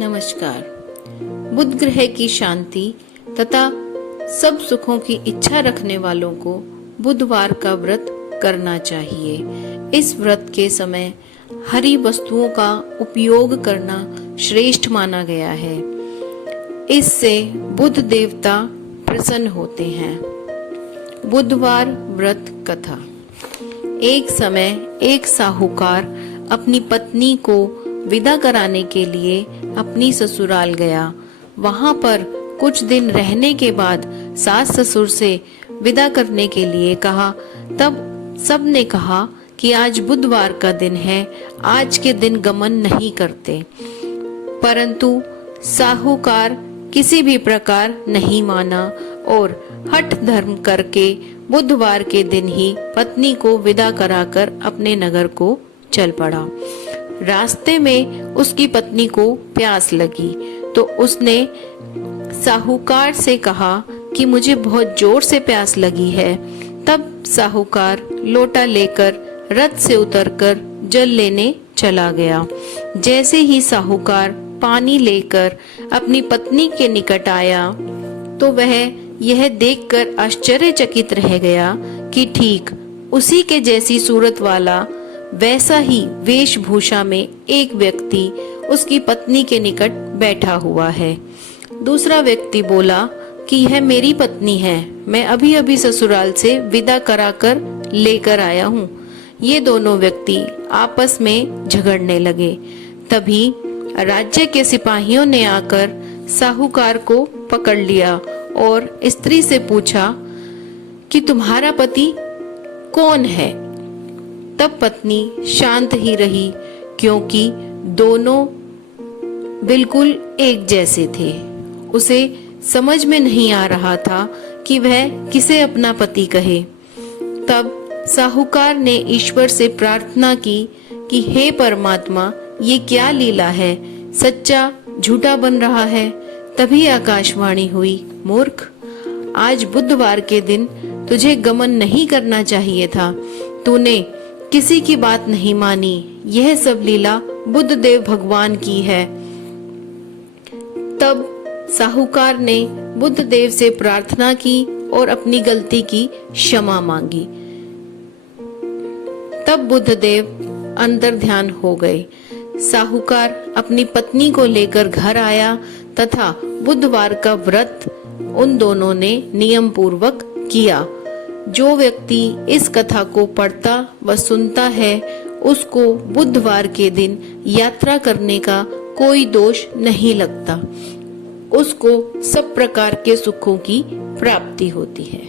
नमस्कार। बुध ग्रह की शांति तथा सब सुखों की इच्छा रखने वालों को बुधवार का व्रत करना चाहिए। इस व्रत के समय हरी वस्तुओं का उपयोग करना श्रेष्ठ माना गया है। इससे बुध देवता प्रसन्न होते हैं। बुधवार व्रत कथा। एक समय एक साहूकार अपनी पत्नी को विदा कराने के लिए अपनी ससुराल गया। वहां पर कुछ दिन रहने के बाद सास ससुर से विदा करने के लिए कहा। तब सबने कहा कि आज बुधवार का दिन है, आज के दिन गमन नहीं करते। परंतु साहूकार किसी भी प्रकार नहीं माना और हठ धर्म करके बुधवार के दिन ही पत्नी को विदा कराकर अपने नगर को चल पड़ा। रास्ते में उसकी पत्नी को प्यास लगी तो उसने साहूकार से कहा कि मुझे बहुत जोर से प्यास लगी है। तब साहूकार लोटा लेकर रथ से उतरकर जल लेने चला गया। जैसे ही साहूकार पानी लेकर अपनी पत्नी के निकट आया तो वह यह देखकर आश्चर्यचकित रह गया कि ठीक उसी के जैसी सूरत वाला वैसा ही वेशभूषा में एक व्यक्ति उसकी पत्नी के निकट बैठा हुआ है। दूसरा व्यक्ति बोला कि यह मेरी पत्नी है, मैं अभी अभी ससुराल से विदा कराकर लेकर आया हूँ। ये दोनों व्यक्ति आपस में झगड़ने लगे। तभी राज्य के सिपाहियों ने आकर साहूकार को पकड़ लिया और स्त्री से पूछा कि तुम्हारा पति कौन है। तब पत्नी शांत ही रही क्योंकि दोनों बिल्कुल एक जैसे थे। उसे समझ में नहीं आ रहा था कि वह किसे अपना पति कहे। तब साहूकार ने ईश्वर से प्रार्थना की कि हे परमात्मा, ये क्या लीला है, सच्चा झूठा बन रहा है। तभी आकाशवाणी हुई, मूर्ख, आज बुधवार के दिन तुझे गमन नहीं करना चाहिए था। तूने किसी की बात नहीं मानी। यह सब लीला बुधदेव भगवान की है। तब साहूकार ने बुधदेव से प्रार्थना की और अपनी गलती की क्षमा मांगी। तब बुधदेव अंतर ध्यान हो गए। साहूकार अपनी पत्नी को लेकर घर आया तथा बुधवार का व्रत उन दोनों ने नियम पूर्वक किया। जो व्यक्ति इस कथा को पढ़ता व सुनता है उसको बुधवार के दिन यात्रा करने का कोई दोष नहीं लगता। उसको सब प्रकार के सुखों की प्राप्ति होती है।